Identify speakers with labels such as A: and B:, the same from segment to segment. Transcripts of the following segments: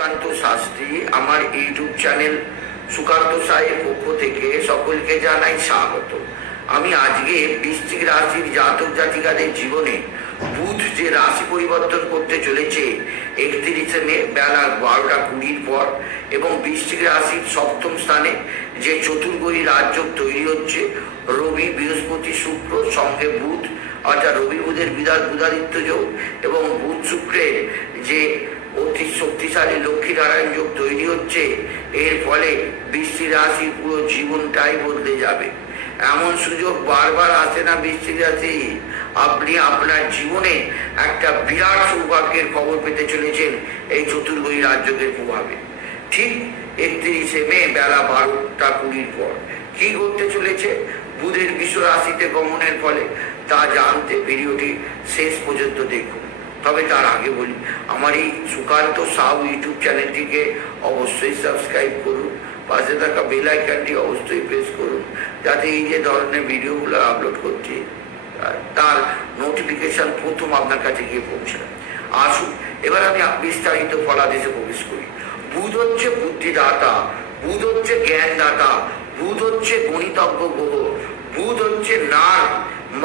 A: সুকান্ত শাস্ত্রী আমার YouTube channel Sukanta Saher পক্ষ থেকে সকলকে জানাই স্বাগত। আমি আজকে বৃশ্চিক রাশির জাতক জাতিকাদের জীবনে বুধ যে রাশি পরিবর্তন করতে চলেছে, একত্রিশে মে বেলা বারোটা কুড়ির পর এবং বৃশ্চিক রাশির সপ্তম স্থানে যে চতুর্গরী রাজ্য তৈরি হচ্ছে, রবি, বৃহস্পতি, শুক্র, সঙ্গে বুধ, অর্থাৎ রবি বুধের বিদার বুধাদিত্য যোগ এবং বুধ শুক্রের যে অতি শক্তিশালী লক্ষ্মী নারায়ণ যোগ তৈরি হচ্ছে। এর ফলে বৃষ্টি রাশির পুরো জীবনটাই বদলে যাবে। এমন সুযোগ বারবার আসে না বৃষ্টি রাশি। আপনি আপনার জীবনে একটা বিরাট সৌভাগ্যের খবর পেতে চলেছেন এই চতুর্গী রাজ্যকের প্রভাবে। ঠিক একত্রিশে মে বেলা বারোটা কুড়ির পর। কি করতে চলেছে? বুধের বিশ্ব রাশিতে গমনের ফলে তা জানতে ভিডিওটি শেষ পর্যন্ত দেখুন। তবে তার আগে বলি, আমার এই সুকান্ত সাউ ইউটিউব চ্যানেলটিকে অবশ্যই সাবস্ক্রাইব করুন, পাশে থাকা বেল আইকনটি অবশ্যই প্রেস করুন, যাতে এই যে ধরনের ভিডিওগুলো আপলোড করছি তার নোটিফিকেশন প্রথম আপনার কাছে গিয়ে পৌঁছায়। আসুন, এবার আমি বিস্তারিত ফলাদেশে প্রবেশ করি। বুধ হচ্ছে বুদ্ধিদাতা, বুধ হচ্ছে জ্ঞানদাতা, বুধ হচ্ছে গণিতজ্ঞ গ্রহ, বুধ হচ্ছে নার,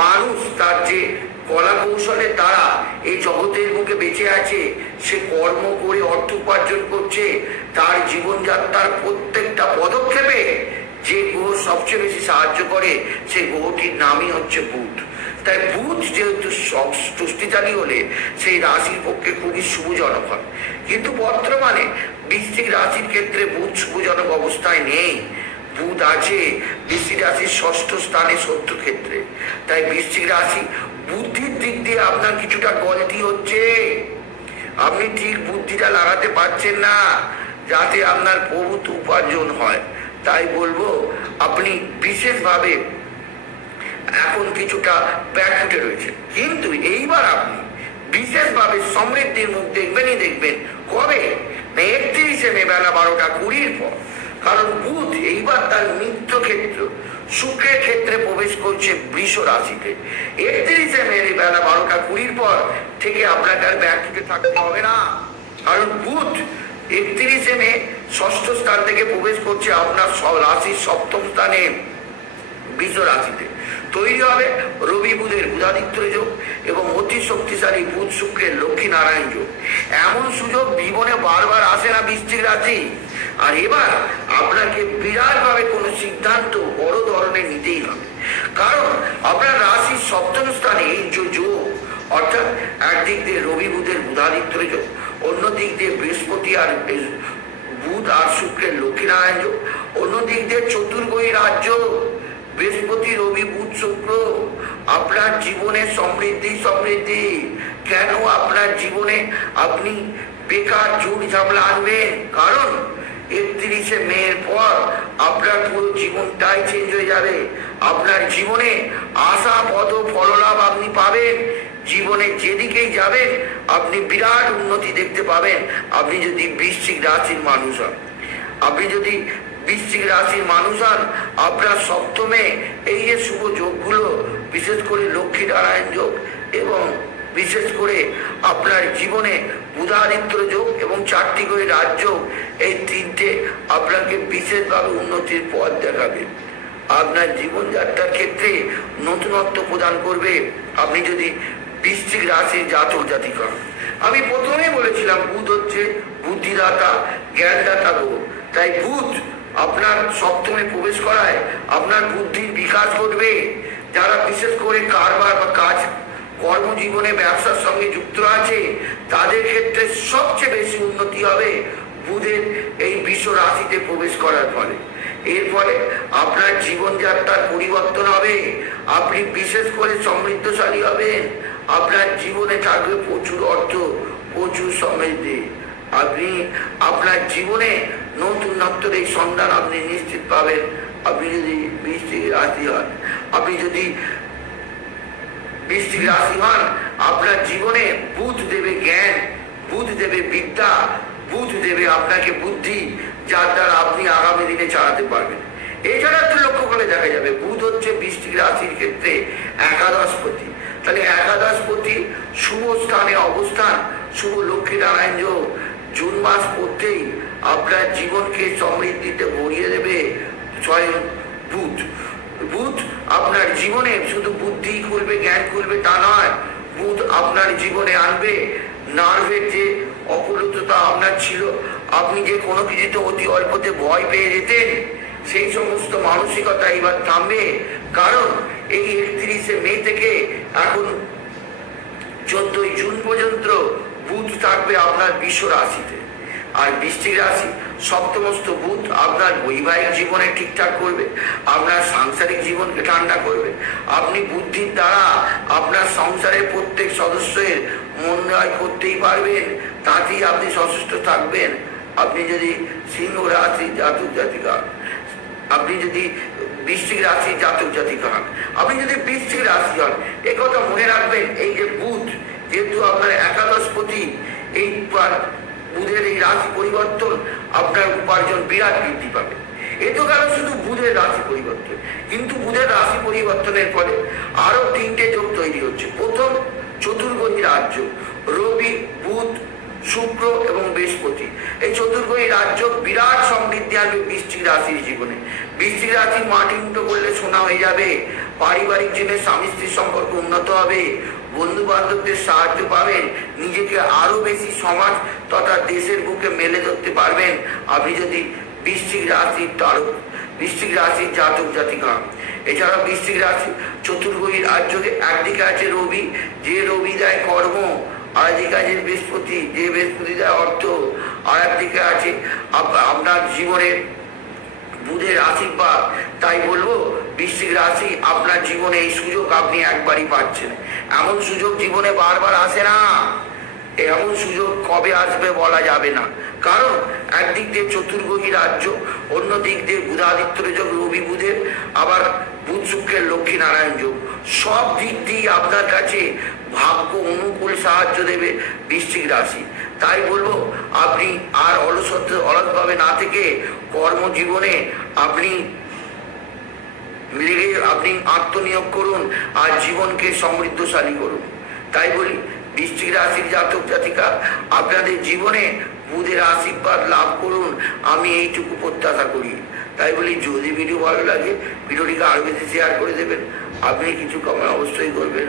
A: মানুষ তার যে কলা কৌশলের দ্বারা এই জগতের মুখে বেঁচে আছে, সে কর্ম করে অর্থ উপার্জন করছে, তার জীবনযাত্রার প্রত্যেকটা পদক্ষেপে যে গ্রহ সবচেয়ে বেশি সাহায্য করে সেই গ্রহটির নামই হচ্ছে বুধ। তাই বুধ যেহেতু তুষ্টিশালী হলে, সেই রাশির পক্ষে খুবই শুভজনক হয়। কিন্তু বর্তমানে বৃশ্চিক রাশির ক্ষেত্রে বুধ শুভজনক অবস্থায় নেই। বুধ আছে বৃষ্টি রাশির ষষ্ঠ স্থানে শত্রু ক্ষেত্রে। তাই বৃশ্চিক রাশি বুদ্ধির দিক দিয়ে আপনার কিছুটা গলতি হচ্ছে। আপনি ঠিক বুদ্ধিটা লাগাতে পারছেন না, যাতে আপনার বহুত উপার্জন হয়। তাই বলব, আপনি বিশেষভাবে এখন কিছুটা ব্যাকফুটে রয়েছে কিন্তু এইবার আপনি বিশেষভাবে সমৃদ্ধির মুখ দেখবেনই দেখবেন। কবে? একত্রিশে মে বেলা বারোটা কুড়ির পর। কারণ বুধ এইবার তার মিত্র ক্ষেত্র শুক্রের ক্ষেত্রে প্রবেশ করছে বৃষ রাশিতে। একত্রিশে মে বেলা বারোটা কুড়ির পর থেকে আপনাকে আর ব্যাকফুটে থাকতে হবে না। কারণ বুধ একত্রিশে মে, ষষ্ঠ স্থান থেকে প্রবেশ করছে আপনার রাশির সপ্তম স্থানে, বৃষ রাশিতে। তৈরি হবে রবি বুধের বুধাদিত্য যোগ এবং অতি শক্তিশালী বুধ শুক্রের লক্ষ্মী নারায়ণ যোগ। এমন সুযোগ জীবনে বারবার আসে না বৃশ্চিক রাশি। আর এবার আপনাকে বিরাটভাবে কোনো সিদ্ধান্ত বড় ধরনের নিতেই হবে। কারণ আপনার রাশির সপ্তম স্থানে এই যে যোগ, অর্থাৎ একদিক দিয়ে রবি বুধের বুধাদিত্য যোগ অন্য দিক দিয়ে বৃহস্পতি আর বুধ আর শুক্রের লক্ষ্মীনারায়ণ যোগ অন্য দিক দিয়ে চতুর্গী রাজ্য, বৃহস্পতি, রবি, বুধ, শুক্র, আপনার জীবনে সমৃদ্ধি সমৃদ্ধি। কেন আপনার জীবনে আপনি বেকার, ঝুট ঝামেলা আনবেন? কারণ একত্রিশে মেয়ের পর আপনার পুরো জীবনটাই চেঞ্জ হয়ে যাবে। আপনার জীবনে আশা, পদ, ফললাভ আপনি পাবেন। জীবনে যেদিকেই যাবেন, আপনি বিরাট উন্নতি দেখতে পাবেন। আপনি যদি বৃশ্চিক রাশির মানুষ হন। আপনি যদি বৃশ্চিক রাশির মানুষ হন, আপনার সপ্তমে এই যে শুভ যোগগুলো, বিশেষ করে লক্ষ্মী নারায়ণ যোগ এবং বিশেষ করে আপনার জীবনে বুধাদিত্য যোগ এবং চারটি করে রাজ্য এই তিনটে আপনাকে বিশেষভাবে উন্নতির পথ দেখাবে। আপনার জীবনযাত্রার ক্ষেত্রে নতুনত্ব প্রদান করবে। আপনি যদি বৃশ্চিক রাশির জাতক জাতিক। আমি প্রথমেই বলেছিলাম, বুধ হচ্ছে বুদ্ধিদাতা, জ্ঞানদাতা গ্রহ তাই বুধ আপনার সপ্তমে প্রবেশ করায় আপনার বুদ্ধির বিকাশ ঘটবে। যারা বিশেষ করে কারবার বা কাজ কর্মজীবনে ব্যবসার সঙ্গে যুক্ত আছে, তাদের ক্ষেত্রে সবচেয়ে বেশি উন্নতি হবে বুধের এই বিশ্ব রাশিতে প্রবেশ করার ফলে। এর ফলে আপনার জীবনযাত্রার পরিবর্তন হবে, আপনি বিশেষ করে সমৃদ্ধশালী হবেন, আপনার জীবনে থাকবে প্রচুর অর্থ, প্রচুর সমৃদ্ধি। আপনি, আপনার জীবনে নতুনত্বের এই সন্ধান আপনি নিশ্চিত পাবেন, আপনি যদি বৃষ্টি রাশি হন, আপনি যদি বৃষ্টিক রাশি হন আপনার জীবনে বুধ দেবে জ্ঞান, বুধ দেবে বিদ্যা, বুধ দেবে আপনাকে বুদ্ধি, যার দ্বারা আপনি আগামী দিনে চালাতে পারবেন। এছাড়া একটু লক্ষ্য করে দেখা যাবে, বুধ হচ্ছে বৃষ্টিক রাশির ক্ষেত্রে একাদশপতি। তাহলে একাদশপতি শুভ স্থানে অবস্থান, শুভ লক্ষ্মী নারায়ণ যোগ, জুন মাস পড়তেই আপনার জীবনকে সমৃদ্ধিতে ভরিয়ে দেবে স্বয়ং বুধ। জীবনে শুধু বুদ্ধি খুলবে, জ্ঞান খুলবে তা নয় বুধ আপনার জীবনে আনবে। নার্ভের যে অপলুততা আপনার ছিল, আপনি যে কোনো কিছুতে অতি অল্পতে ভয় পেয়ে যেতেন, সেই সমস্ত মানসিকতা এবার থামবে। কারণ এই একত্রিশে মে থেকে এখন চোদ্দই জুন পর্যন্ত বুধ থাকবে আপনার বিশ্ব রাশিতে আর বৃষ্টিক রাশি সপ্তমস্ত বুধ আপনার বৈবাহিক জীবনে ঠিকঠাক করবে, আপনার সাংসারিক জীবনকে ঠান্ডা করবে। আপনি বুদ্ধির দ্বারা আপনার সংসারের প্রত্যেক সদস্যের মূল্যায় করতেই পারবেন, তাতেই আপনি সচেষ্ট থাকবেন। আপনি যদি সিংহ রাশি জাতক জাতিকা, আপনি যদি বৃশ্চিক রাশি জাতক জাতিকা হন, আপনি যদি বৃশ্চিক রাশি হন, এ কথা মনে রাখবেন, এই যে বুধ যেহেতু আপনার একাদশপতি এই বুধের এই রাশি পরিবর্তন আপনার উপার্জন বিরাট বৃদ্ধি পাবে। এ তো গেল শুধু বুধের রাশি পরিবর্তন। কিন্তু বুধের রাশি পরিবর্তনের ফলে আরও তিনটে যোগ তৈরি হচ্ছে। প্রথম চতুর্গী রাজ্য, রবি, বুধ, শুক্র এবং বৃহস্পতি। এই চতুর্গ্রহী রাজ্য বিরাট সমৃদ্ধি আনবে বৃষ্টিক রাশির জীবনে। বৃষ্টিক রাশি মাটি উন্টো করলে সোনা হয়ে যাবে, পারিবারিক জীবনে স্বামী স্ত্রীর সম্পর্ক উন্নত হবে বন্ধু বান্ধবদের সাহায্য পাবেন, নিজেকে আরও বেশি সমাজ তথা দেশের বুকে মেলে ধরতে পারবেন আপনি যদি বৃশ্চিক রাশির তারক, বৃশ্চিক রাশির জাতক জাতিকা। এছাড়া বৃশ্চিক রাশি চতুর্গ্রহী রাজ্যকে একদিকে আছে রবি, যে রবি দেয় কর্ম আর একদিকে আছে বৃহস্পতি, যে বৃহস্পতি দেয় অর্থ আর একদিকে আছে আপনার জীবনের বুধের আশীর্বাদ। তাই বলব, বৃশ্চিক রাশি আপনার জীবনে এই সুযোগ আপনি একবারই পাচ্ছেন। এমন সুযোগ জীবনে বারবার আসে না। এমন সুযোগ কবে আসবে বলা যাবে না। কারণ একদিক দিয়ে চতুর্গ্রহী রাজ্য অন্য দিক দিয়ে বুধাদিত্য যোগ, রবি বুধের, আবার বুধ শুক্রের লক্ষ্মী নারায়ণ যোগ। সব দিক দিয়ে আপনার কাছে ভাগ্য অনুকূল সাহায্য দেবে বৃশ্চিক রাশি। তাই বলব, আপনি আর অলসত্ব, অলসভাবে না থেকে কর্মজীবনে আপনি লেগে আপনি আত্মনিয়োগ করুন আর জীবনকে সমৃদ্ধশালী করুন। তাই বলি, বৃশ্চিক রাশির জাতক জাতিকা, আপনাদের জীবনে বুধের আশীর্বাদ লাভ করুন, আমি এইটুকু প্রত্যাশা করি। তাই বলি, যদি ভিডিও ভালো লাগে, ভিডিওটিকে আরও বেশি শেয়ার করে দেবেন। আপনি কিছু কমেন্ট অবশ্যই করবেন।